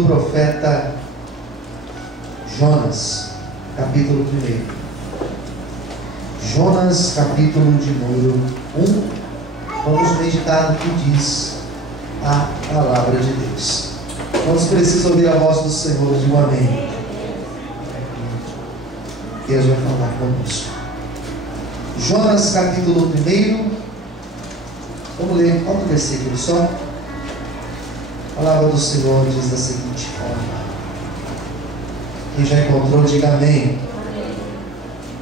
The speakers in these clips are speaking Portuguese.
do profeta Jonas, capítulo 1. Jonas, capítulo de número 1. Vamos meditar no que diz a palavra de Deus. Vamos precisar ouvir a voz do Senhor de um amém. Deus vai falar conosco. Jonas, capítulo 1. Vamos ler quatro versículos só. A palavra do Senhor diz da seguinte forma. Quem já encontrou, diga amém.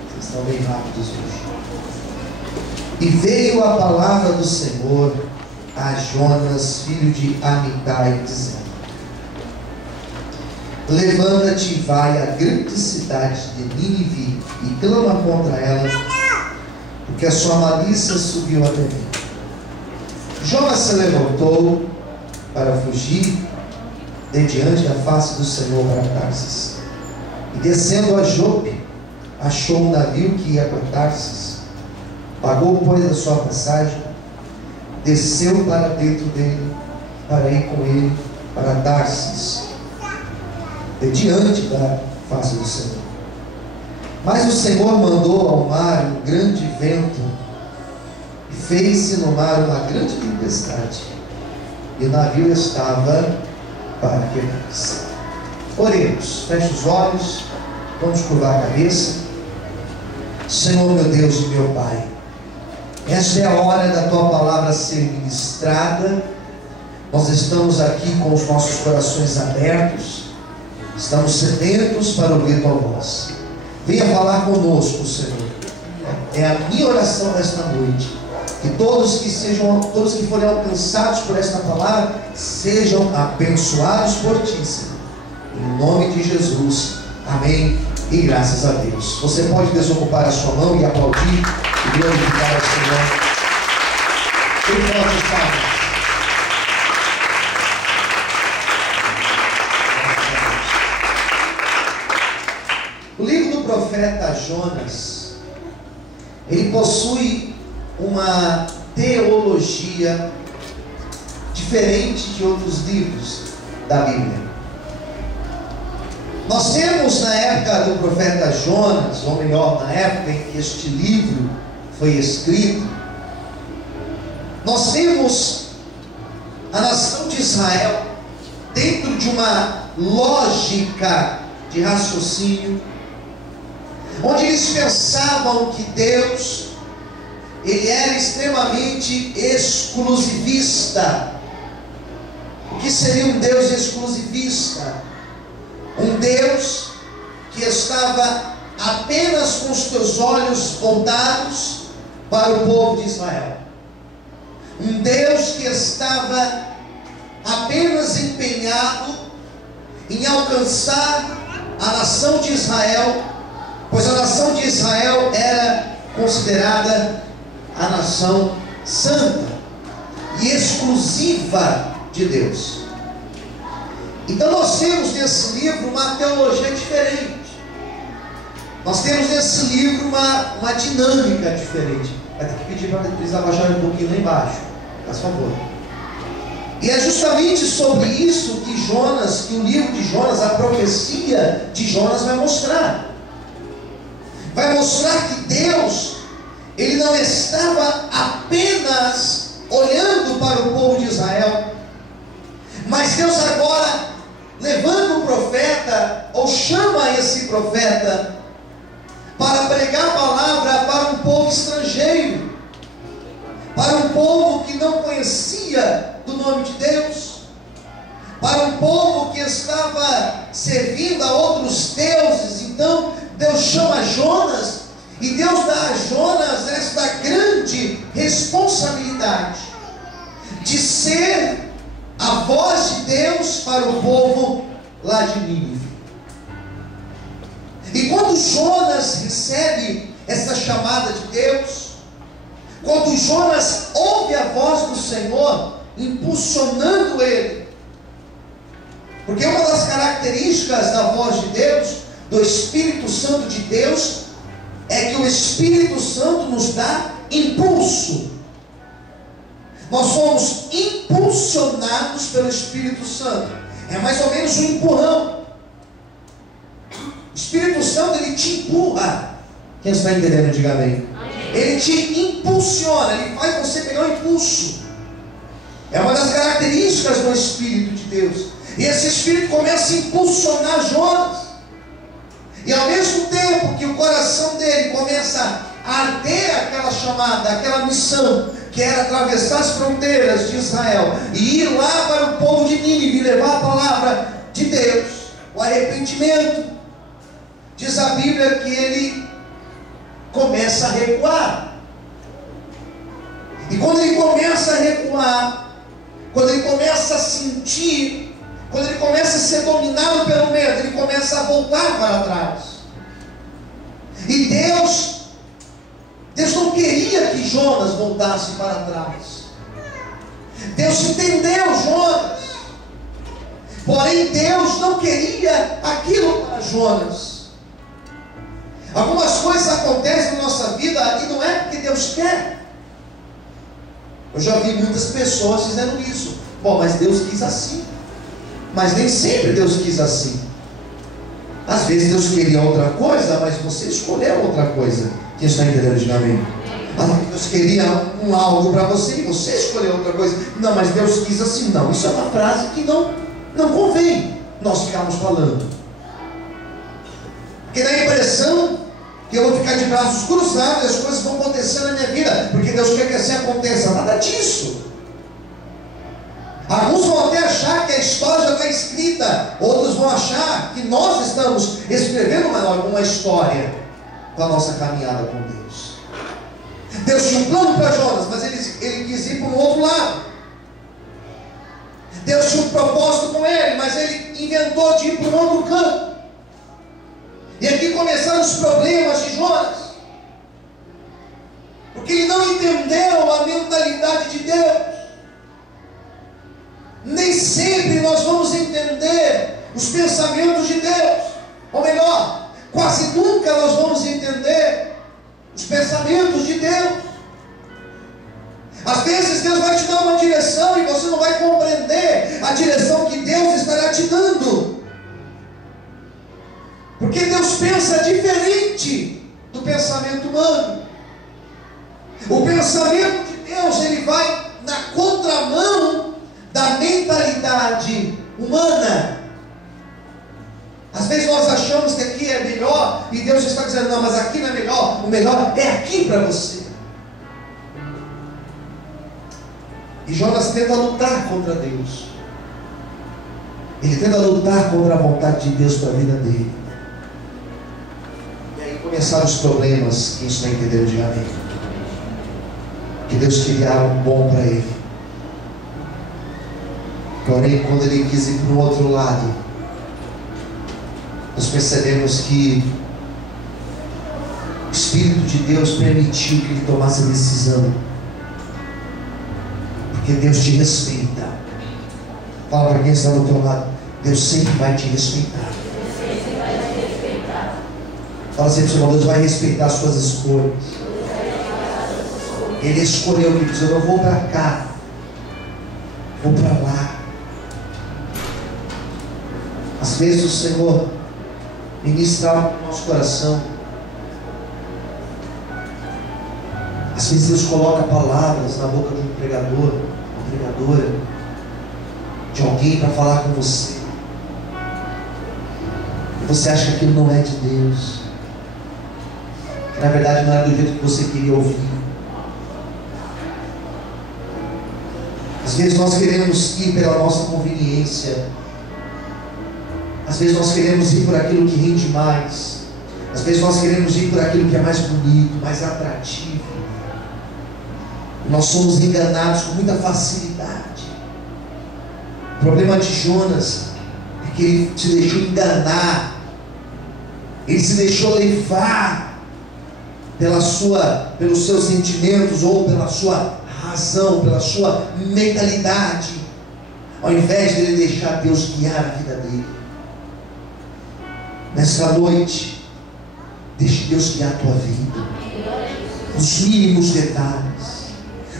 Vocês estão bem rápidos hoje. E veio a palavra do Senhor a Jonas, filho de Amitai, dizendo: levanta-te e vai à grande cidade de Nínive e clama contra ela, porque a sua malícia subiu até mim. Jonas se levantou para fugir de diante da face do Senhor para Tarsis, e descendo a Jope, achou um navio que ia para Tarsis, pagou, pois, a sua passagem, desceu para dentro dele, para ir com ele para Tarsis, de diante da face do Senhor. Mas o Senhor mandou ao mar um grande vento, e fez-se no mar uma grande tempestade, e o navio estava para quebrar-se. Oremos, feche os olhos, vamos curvar a cabeça. Senhor, meu Deus e meu Pai, esta é a hora da Tua palavra ser ministrada. Nós estamos aqui com os nossos corações abertos, estamos sedentos para ouvir Tua voz. Venha falar conosco, Senhor. É a minha oração nesta noite, que todos que forem alcançados por esta palavra sejam abençoados por Ti, Senhor. Em nome de Jesus, amém e graças a Deus. Você pode desocupar a sua mão e aplaudir e glorificar ao Senhor. Bem forte, palmas. O livro do profeta Jonas, ele possui uma teologia diferente de outros livros da Bíblia. Nós temos na época do profeta Jonas, ou melhor, na época em que este livro foi escrito, nós temos a nação de Israel dentro de uma lógica de raciocínio, onde eles pensavam que Deus, ele era extremamente exclusivista. O que seria um Deus exclusivista? Um Deus que estava apenas com os teus olhos voltados para o povo de Israel. Um Deus que estava apenas empenhado em alcançar a nação de Israel, pois a nação de Israel era considerada a nação santa e exclusiva de Deus. Então nós temos nesse livro uma teologia diferente. Nós temos nesse livro uma dinâmica diferente. Vai ter que pedir para eles abaixarem um pouquinho lá embaixo, por favor. E é justamente sobre isso que o livro de Jonas, a profecia de Jonas vai mostrar. Vai mostrar que Deus, ele não estava apenas olhando para o povo de Israel, mas Deus agora levanta o profeta, ou chama esse profeta, para pregar a palavra para um povo estrangeiro, para um povo que não conhecia do nome de Deus, para um povo que estava servindo a outros deuses. Então Deus chama Jonas, e Deus dá a Jonas esta grande responsabilidade de ser a voz de Deus para o povo lá de Nínive. E quando Jonas recebe essa chamada de Deus, quando Jonas ouve a voz do Senhor impulsionando ele, porque uma das características da voz de Deus, do Espírito Santo de Deus, é que o Espírito Santo nos dá impulso. Nós somos impulsionados pelo Espírito Santo. É mais ou menos um empurrão. O Espírito Santo, ele te empurra. Quem está entendendo, diga amém. Ele te impulsiona, ele faz você pegar um impulso. É uma das características do Espírito de Deus. E esse Espírito começa a impulsionar Jonas. E ao mesmo tempo que o coração dele começa a arder aquela chamada, aquela missão, que era atravessar as fronteiras de Israel e ir lá para o povo de Nínive e levar a palavra de Deus, o arrependimento, diz a Bíblia que ele começa a recuar. E quando ele começa a recuar, quando ele começa a sentir, quando ele começa a ser dominado pelo medo, ele começa a voltar para trás. E Deus não queria que Jonas voltasse para trás. Deus entendeu Jonas. Porém, Deus não queria aquilo para Jonas. Algumas coisas acontecem na nossa vida e não é porque Deus quer. Eu já vi muitas pessoas dizendo isso. Bom, mas Deus quis assim. Mas nem sempre Deus quis assim. Às vezes Deus queria outra coisa, mas você escolheu outra coisa. Quem está entendendo, diga amém. Deus queria algo para você e você escolheu outra coisa. Não, mas Deus quis assim. Não, isso é uma frase que não convém nós ficarmos falando. Porque dá a impressão que eu vou ficar de braços cruzados e as coisas vão acontecer na minha vida, porque Deus quer que assim aconteça. Nada disso. Alguns vão até achar que a história já está escrita, outros vão achar que nós estamos escrevendo uma história com a nossa caminhada com Deus. Deus tinha um plano para Jonas, mas ele quis ir para um outro lado. Deus tinha um propósito com ele, mas ele inventou de ir para um outro canto. E aqui começaram os problemas de Jonas, porque ele não entendeu a mentalidade de Deus. Nem sempre nós vamos entender os pensamentos de Deus, ou melhor, quase nunca nós vamos entender os pensamentos de Deus. Às vezes Deus vai te dar uma direção e você não vai compreender a direção que Deus estará te dando, porque Deus pensa diferente do pensamento humano. O pensamento de Deus, ele vai na contramão da mentalidade humana. Às vezes nós achamos que aqui é melhor e Deus está dizendo, não, mas aqui não é melhor, o melhor é aqui para você. E Jonas tenta lutar contra Deus. Ele tenta lutar contra a vontade de Deus para a vida dele. E aí começaram os problemas. Quem está entendendo, diga amém. Que Deus queria algo bom para ele. Porém, quando ele quis ir para o outro lado, nós percebemos que o Espírito de Deus permitiu que ele tomasse a decisão, porque Deus te respeita. Fala para quem está do teu lado, Deus sempre vai te respeitar. Fala assim para o seu irmão, Deus vai respeitar as suas escolhas. Ele escolheu, ele disse, eu não vou para cá, vou para lá. Às vezes o Senhor ministra algo no nosso coração. Às vezes Deus coloca palavras na boca de um pregador, uma pregadora, de alguém para falar com você. E você acha que aquilo não é de Deus. Que na verdade não era do jeito que você queria ouvir. Às vezes nós queremos ir pela nossa conveniência. Às vezes nós queremos ir por aquilo que rende mais. Às vezes nós queremos ir por aquilo que é mais bonito, mais atrativo. Nós somos enganados com muita facilidade. O problema de Jonas é que ele se deixou enganar. Ele se deixou levar pelos seus sentimentos ou pela sua razão, pela sua mentalidade, ao invés de ele deixar Deus guiar a vida dele. Nesta noite, deixe Deus guiar a tua vida, nos mínimos detalhes,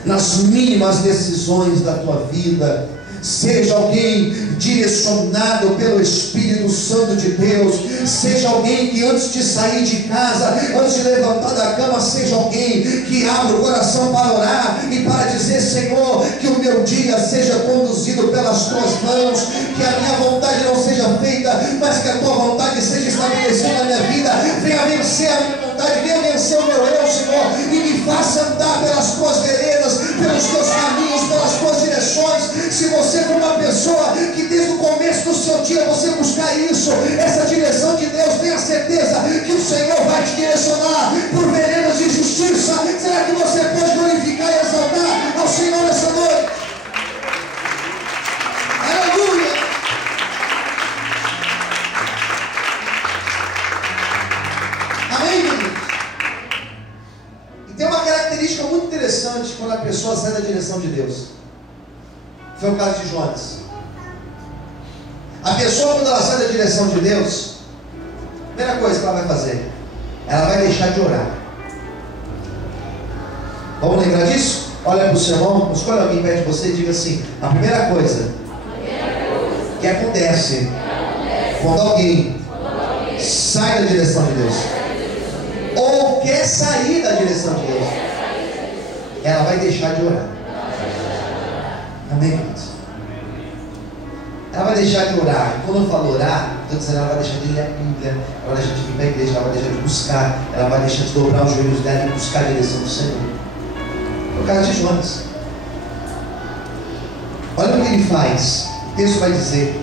nas mínimas decisões da tua vida. seja alguém direcionado pelo Espírito Santo de Deus, seja alguém que antes de sair de casa, antes de levantar da cama, seja alguém que abre o coração para orar e para dizer: Senhor, que o meu dia seja conduzido pelas tuas mãos, que a minha vontade não seja feita, mas que a tua vontade seja estabelecida na minha vida. Venha vencer a minha vontade, venha vencer o meu eu, Senhor, e me faça andar pelas tuas veredas, pelos teus caminhos, pelas tuas direções. Se você for uma pessoa que desde o começo do seu dia você buscar isso, essa direção de Deus, tenha certeza que o Senhor vai te direcionar por veredas de justiça. Será que você pode glorificar e exaltar ao Senhor nessa noite? Aleluia! Amém, queridos? E tem uma característica muito interessante quando a pessoa sai da direção de Deus. Foi o caso de Jonas. A pessoa, quando ela sai da direção de Deus, a primeira coisa que ela vai fazer, ela vai deixar de orar. Vamos lembrar disso? Olha para o seu irmão, escolha alguém perto de você e diga assim: a primeira coisa que acontece quando alguém sai da direção de Deus, ou quer sair da direção de Deus, ela vai deixar de orar. Amém, queridos? Ela vai deixar de orar. E quando eu falo orar, estou dizendo, ela vai deixar de ler a Bíblia, ela vai deixar de vir para a igreja, ela vai deixar de buscar, ela vai deixar de dobrar os joelhos dela e buscar a direção do Senhor. É o caso de Jonas. Olha o que ele faz. O texto vai dizer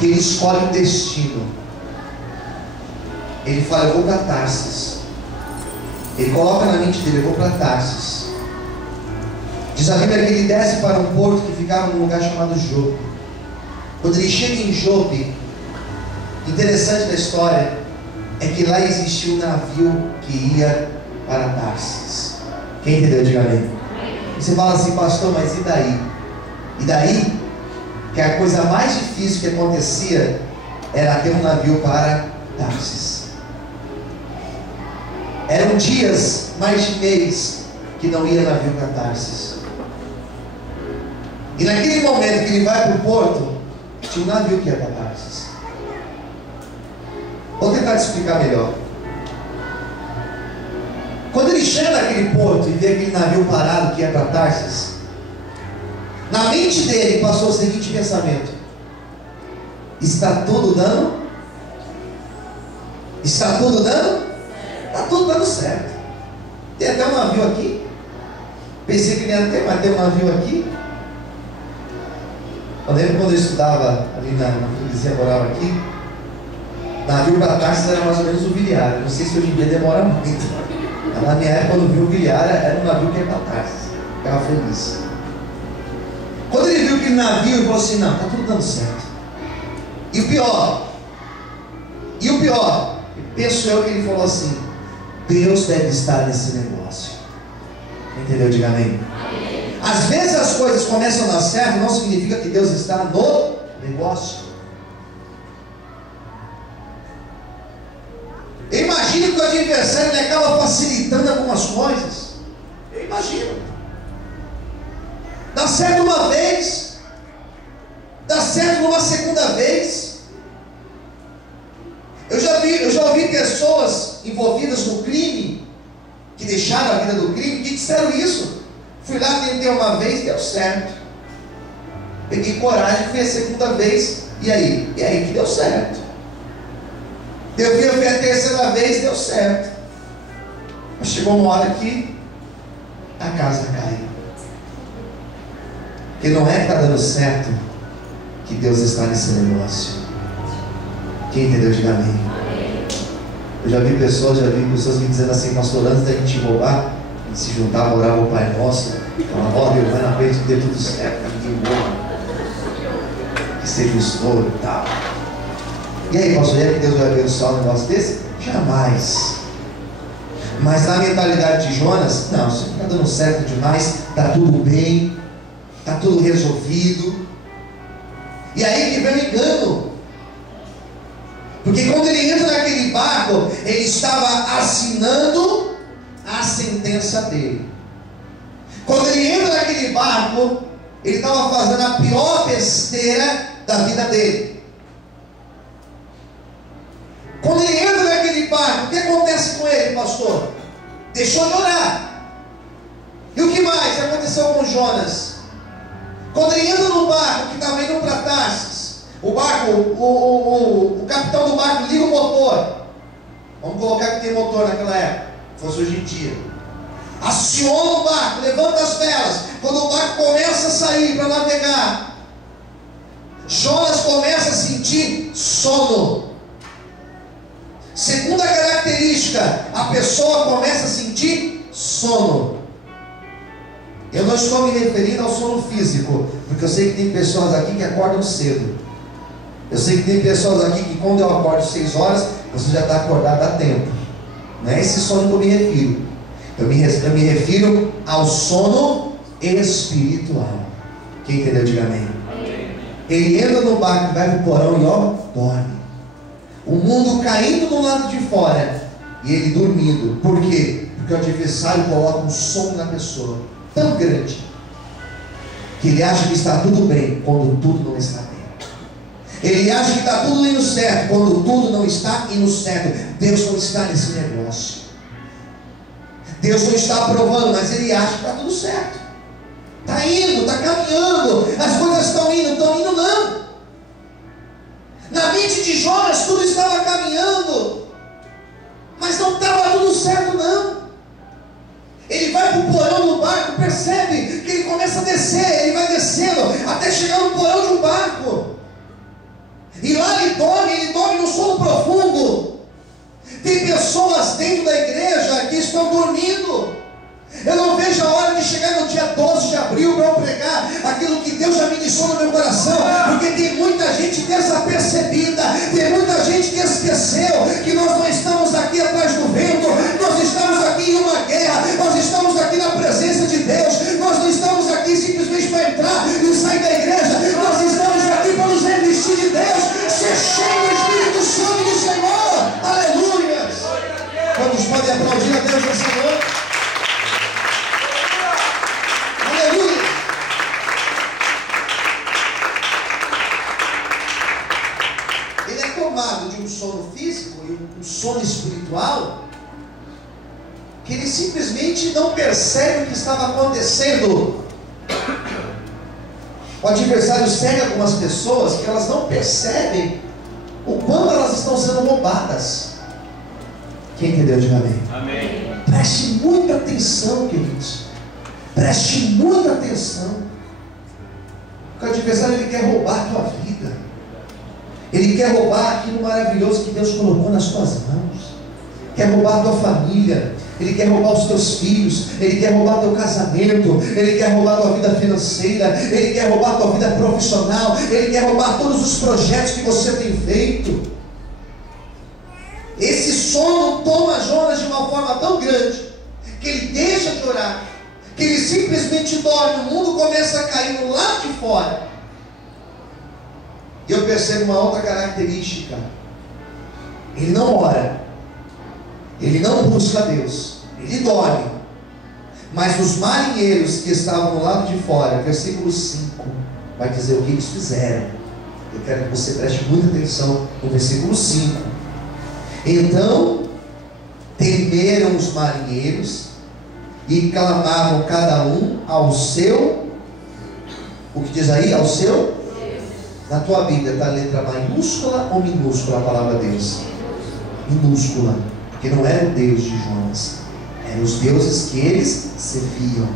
que ele escolhe um destino. Ele fala: eu vou para Tarsis. Ele coloca na mente dele: eu vou para Tarsis. Diz a Bíblia que ele desce para um porto que ficava num lugar chamado Jope. Quando ele chega em Jope, interessante da história é que lá existia um navio que ia para Tarsis. Quem entendeu? Diga amém. Você fala assim: pastor, mas e daí? E daí? Que a coisa mais difícil que acontecia era ter um navio para Tarsis. Eram dias, mais de mês, que não ia navio para Tarsis. E naquele momento que ele vai para o porto, tinha um navio que ia para Tarsis. Vou tentar te explicar melhor. Quando ele chega naquele porto e vê aquele navio parado que ia para Tarsis, na mente dele passou o seguinte pensamento: está tudo dando? Está tudo dando? Está tudo dando certo. Tem até um navio aqui. Pensei que nem ia ter, mas tem um navio aqui. Eu lembro quando eu estudava ali na freguesia, morava aqui, navio para Tarsis era mais ou menos o Viliara. Não sei se hoje em dia demora muito. Mas na minha época, quando viu o Viliara, era um navio que ia para Tarsis. Ficava feliz. Quando ele viu aquele navio, ele falou assim: não, está tudo dando certo. E o pior, penso eu que ele falou assim: Deus deve estar nesse negócio. Entendeu? Diga amém. Às vezes as coisas começam a dar certo, não significa que Deus está no negócio. Eu imagino que o adversário ele acaba facilitando algumas coisas. Eu imagino. Dá certo uma vez, dá certo numa segunda vez. Eu já ouvi pessoas envolvidas no crime, que deixaram a vida do crime, que disseram isso. Fui lá, tentei uma vez, deu certo. Peguei coragem, fui a segunda vez, e aí que deu certo. Eu fui a terceira vez, deu certo. Mas chegou uma hora que a casa caiu. Porque não é que está dando certo que Deus está nesse negócio. Quem entendeu, diga amém. Eu já vi pessoas me dizendo assim: pastor, antes da gente roubar, se juntava, orava o Pai Nosso, falava: ó Deus, vai na frente, dê tudo certo, ninguém morra, que seja um estouro e tal. E aí, pastor, é que Deus vai abençoar um negócio desse? Jamais. Mas na mentalidade de Jonas, não, isso está dando certo demais, está tudo bem, está tudo resolvido. E aí que vem o engano. Porque quando ele entra naquele barco, ele estava assinando a sentença dele. Quando ele entra naquele barco, ele estava fazendo a pior besteira da vida dele. Quando ele entra naquele barco, o que acontece com ele, pastor? Deixou de orar. E o que mais aconteceu com Jonas? Quando ele entra no barco que estava indo para Tarsis, o capitão do barco liga o motor. Vamos colocar que tem motor naquela época, fosse hoje em dia. Aciona o barco, levanta as velas. Quando o barco começa a sair para navegar, Jonas começa a sentir sono. Segunda característica, a pessoa começa a sentir sono. Eu não estou me referindo ao sono físico, porque eu sei que tem pessoas aqui que acordam cedo. Eu sei que tem pessoas aqui que quando eu acordo 6 horas, você já está acordado há tempo. Não é esse sono que eu me refiro. Eu me refiro ao sono espiritual. Quem entendeu, diga amém. Ele entra no barco, vai para o porão e dorme. O mundo caindo do lado de fora e ele dormindo. Por quê? Porque o adversário coloca um sono na pessoa tão grande que ele acha que está tudo bem quando tudo não está bem. Ele acha que está tudo indo certo quando tudo não está indo certo. Deus não está nesse negócio. Deus não está aprovando, mas ele acha que está tudo certo. Está indo, está caminhando, as coisas estão indo não. Na mente de Jonas tudo estava caminhando, mas não estava tudo certo não. Ele vai para o porão do barco, percebe que ele começa a descer, ele vai descendo até chegar no porão de um barco. E lá ele dorme no sono profundo. Tem pessoas dentro da igreja que estão dormindo. Eu não vejo a hora de chegar no dia 12 de abril para eu pregar aquilo que Deus já ministrou no meu coração, porque tem muita gente desapercebida, tem muita gente que esqueceu que nós não estamos aqui atrás do vento, nós estamos aqui em uma guerra, nós estamos aqui na presença de Deus, nós não estamos aqui simplesmente para entrar e sair da igreja, nós estamos aqui para nos revestir de Deus, ser cheio do Espírito Santo do Senhor. Aleluia! Quantos podem aplaudir a Deus nessa noite? De um sono físico e um sono espiritual, que ele simplesmente não percebe o que estava acontecendo. O adversário segue algumas pessoas que elas não percebem o quanto elas estão sendo roubadas. Quem entendeu, diga amém. Amém. Preste muita atenção, queridos. Preste muita atenção. Porque o adversário ele quer roubar a tua vida. Ele quer roubar aquilo maravilhoso que Deus colocou nas tuas mãos. Quer roubar a tua família. Ele quer roubar os teus filhos. Ele quer roubar o teu casamento. Ele quer roubar a tua vida financeira. Ele quer roubar a tua vida profissional. Ele quer roubar todos os projetos que você tem feito. Esse sono toma Jonas de uma forma tão grande que ele deixa de orar, que ele simplesmente dorme. O mundo começa a cair no lado de fora. E eu percebo uma outra característica. Ele não ora, ele não busca Deus, ele dorme. Mas os marinheiros que estavam no lado de fora, versículo 5, vai dizer o que eles fizeram. Eu quero que você preste muita atenção no versículo 5. Então temeram os marinheiros e clamavam cada um ao seu, o que diz aí? Ao seu. Na tua Bíblia está a letra maiúscula ou minúscula a palavra Deus? Minúscula, porque não era o Deus de Jonas, eram os deuses que eles serviam.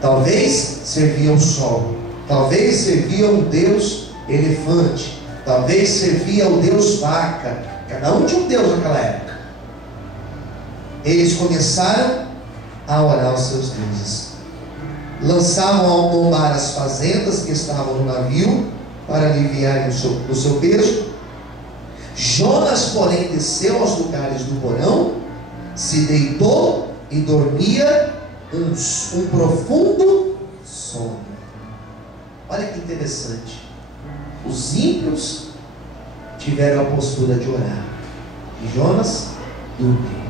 Talvez serviam o sol, talvez serviam o Deus elefante, talvez servia o Deus vaca. Cada um tinha um Deus naquela época. Eles começaram a orar aos seus deuses, lançavam ao mar as fazendas que estavam no navio para aliviarem o seu peso. Jonas, porém, desceu aos lugares do porão, se deitou e dormia um profundo sono. Olha que interessante. Os ímpios tiveram a postura de orar e Jonas dormiu.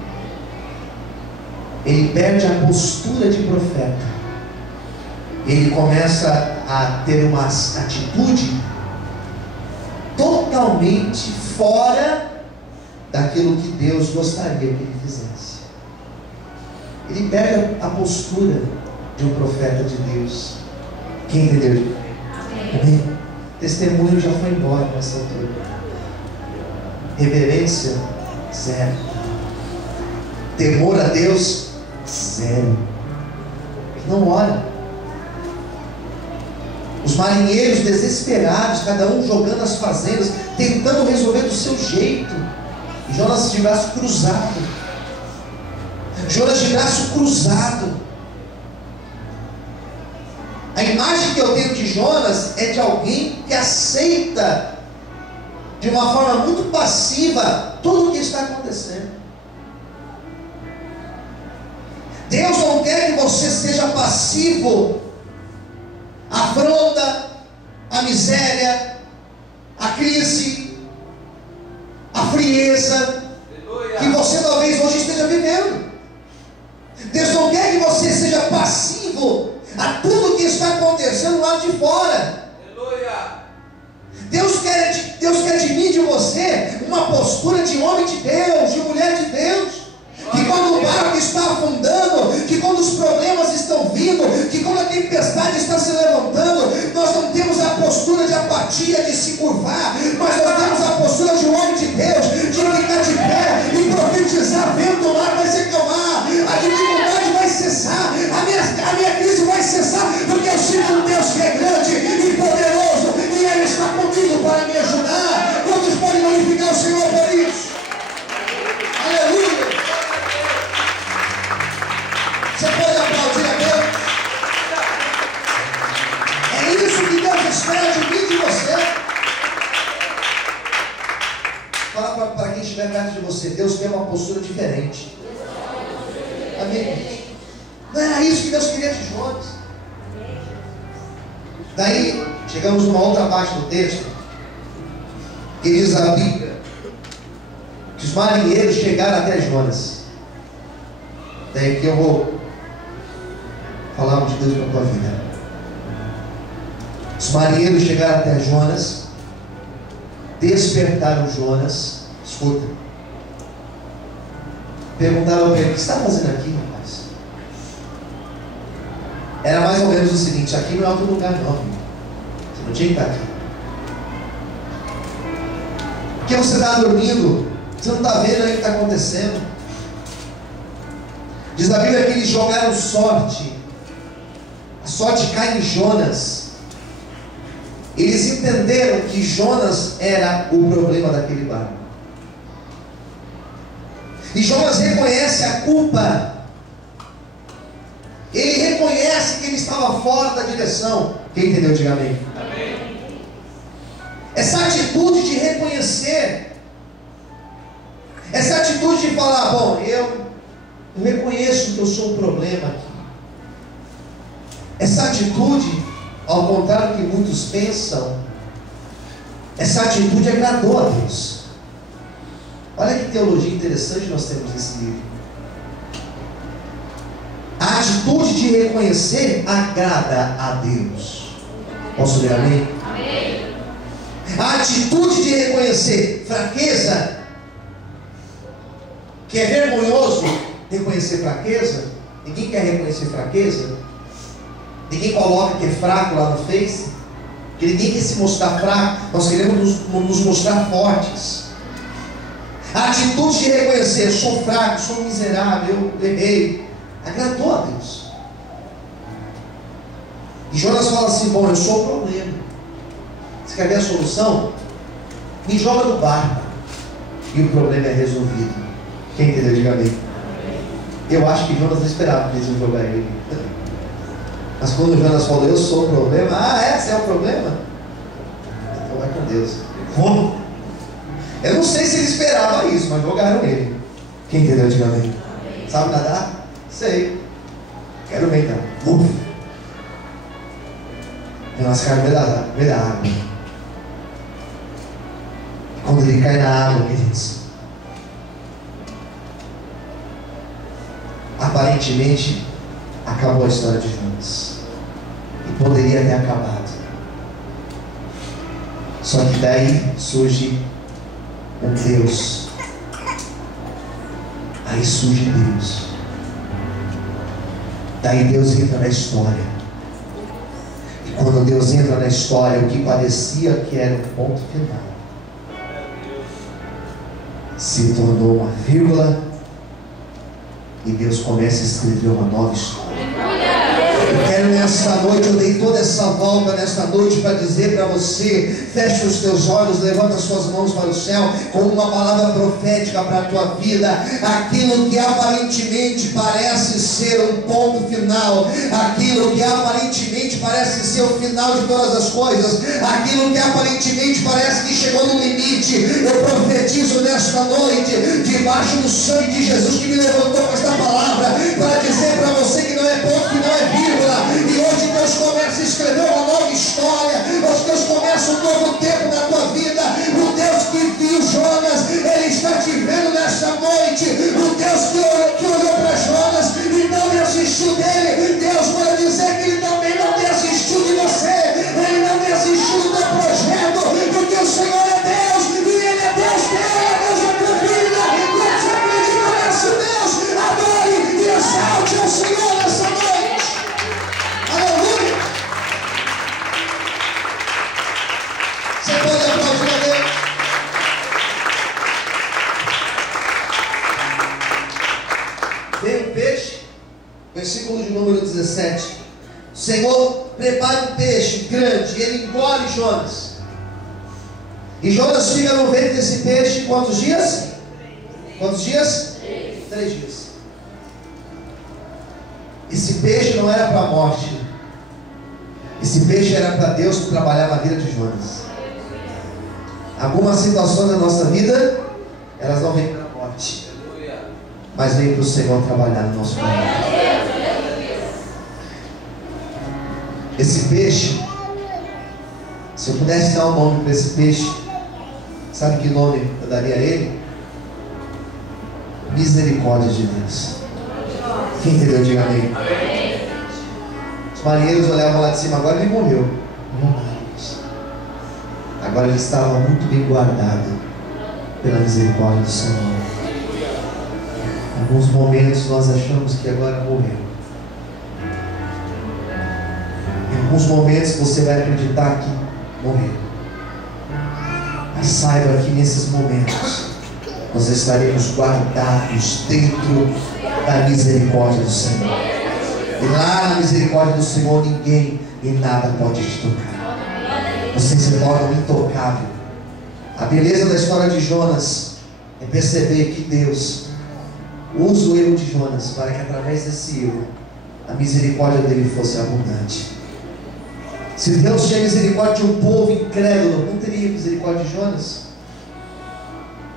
Ele perde a postura de profeta ele começa a ter uma atitude totalmente fora daquilo que Deus gostaria que ele fizesse. Ele pega a postura de um profeta de Deus. Quem entendeu? Amém. O testemunho já foi embora nessa altura. Reverência, zero. Temor a Deus, zero. Não ora. Os marinheiros desesperados, cada um jogando as fazendas, tentando resolver do seu jeito. E Jonas de braço cruzado. Jonas de braço cruzado. A imagem que eu tenho de Jonas é de alguém que aceita de uma forma muito passiva tudo o que está acontecendo. Deus não quer que você seja passivo à afronta, à miséria, à crise, à frieza que você talvez hoje esteja vivendo. Deus não quer que você seja passivo a tudo que está acontecendo lá de fora. Deus quer de mim, de você, uma postura de homem de Deus, de mulher de Deus. Que quando o barco está afundando, que quando os problemas estão vindo, que quando a tempestade está se levantando, nós não temos a postura de apatia, de se curvar, mas nós temos a postura de um homem de Deus, de ficar de pé e profetizar: vento, o mar vai se acalmar, a dificuldade vai cessar, a minha crise vai cessar, porque eu sinto um Deus que é grande e poderoso, e Ele está comigo para me ajudar. Quantos podem glorificar o Senhor por isso? Aleluia! Você pode aplaudir a Deus? É isso que Deus espera de mim e de você. Fala para quem estiver perto de você: Deus quer uma postura diferente. Amém? Não era isso que Deus queria de Jonas. Daí chegamos numa outra parte do texto, que diz a Bíblia que os marinheiros chegaram até Jonas. Daí que eu vou falar de Deus para a tua vida. Os marinheiros chegaram até Jonas, despertaram Jonas. Escuta, perguntaram para ele: o que você está fazendo aqui, rapaz? Era mais ou menos o seguinte: aqui não é outro lugar não, você não tinha que estar aqui. Por que você está dormindo? Você não está vendo aí o que está acontecendo? Diz a Bíblia que eles jogaram sorte. A sorte cai em Jonas. Eles entenderam que Jonas era o problema daquele barco. E Jonas reconhece a culpa. Ele reconhece que ele estava fora da direção. Quem entendeu, diga amém. Amém. Essa atitude de reconhecer, essa atitude de falar: bom, eu reconheço que eu sou um problema aqui. Essa atitude, ao contrário do que muitos pensam, essa atitude agradou a Deus. Olha que teologia interessante nós temos nesse livro. A atitude de reconhecer agrada a Deus. Posso ler amém? Amém. A atitude de reconhecer fraqueza, que é vergonhoso reconhecer fraqueza. Ninguém quer reconhecer fraqueza. Ninguém coloca que é fraco lá no Face. Que ninguém quer se mostrar fraco. Nós queremos nos mostrar fortes. A atitude de reconhecer: sou fraco, sou miserável, eu errei, agradou a Deus. E Jonas fala assim: bom, eu sou o problema. Você quer ver a solução? Me joga no barco e o problema é resolvido. Quem entendeu, diga amém. Eu acho que Jonas não esperava que eles iam jogar ele. Mas quando Jonas falou: eu sou o problema. Ah, é? Você é o problema? Então vai com Deus. Como? Eu não sei se ele esperava isso, mas jogaram ele. Quem entendeu, diga amém. Sabe nadar? Sei. Quero ver então. Jonas cai no meio da água. Quando ele cai na água, queridos, aparentemente acabou a história de Jonas. e poderia ter acabado. Só que daí surge um Deus. Aí surge Deus. Daí Deus entra na história. E quando Deus entra na história, o que parecia que era um ponto final se tornou uma vírgula, e Deus começa a escrever uma nova história. Eu quero nesta noite, eu dei toda essa volta nesta noite para dizer para você: feche os teus olhos, levanta as suas mãos para o céu, com uma palavra profética para a tua vida. Aquilo que aparentemente parece ser um ponto final, aquilo que aparentemente parece ser o final de todas as coisas, aquilo que aparentemente parece que chegou no limite, eu profetizo nesta noite, debaixo do sangue de Jesus que me levantou com esta palavra, para dizer para você que não é ponto, que não é vírgula. E hoje Deus começa a escrever uma nova história. Hoje Deus começa um novo tempo na tua vida. O Deus que viu Jonas, Ele está te vendo nesta noite. O Deus que olhou para Jonas e não desistiu dele, Deus pode dizer que Ele também não desistiu de você. Ele não desistiu do teu projeto, porque o Senhor é Deus, e Ele é Deus teu, é Deus da tua vida. Você acredita nesse Deus? Adore e exalte ao Senhor nessa noite. Aleluia! Você pode aplaudir a Deus? Veio um peixe, versículo de número 17. O Senhor prepara um peixe grande e ele engole Jonas. E Jonas fica no ventre desse peixe quantos dias? Quantos dias? 3 dias. Esse peixe não era para a morte. Esse peixe era para Deus trabalhar na vida de Jonas. Algumas situações da nossa vida, elas não vêm para a morte, mas vêm para o Senhor trabalhar no nosso coração. Esse peixe, se eu pudesse dar um nome para esse peixe, sabe que nome eu daria a ele? Misericórdia de Deus. Quem entendeu? Diga amém. Os marinheiros olhavam lá de cima, agora ele morreu. Agora ele estava muito bem guardado pela misericórdia do Senhor. Em alguns momentos nós achamos que agora morreu. Em alguns momentos você vai acreditar que morreu. Mas saiba que nesses momentos nós estaremos guardados dentro da misericórdia do Senhor. E lá na misericórdia do Senhor ninguém e nada pode te tocar. Você se torna intocável. A beleza da história de Jonas é perceber que Deus usa o erro de Jonas para que através desse erro a misericórdia dele fosse abundante. Se Deus tinha misericórdia de um povo incrédulo, não teria misericórdia de Jonas?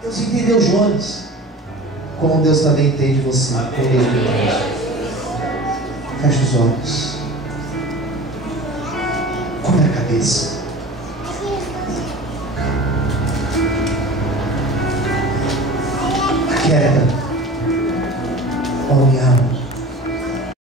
Deus entendeu Jonas, como Deus também entende você, como Deus me entende. Feche os olhos, cobre a cabeça. Quieta.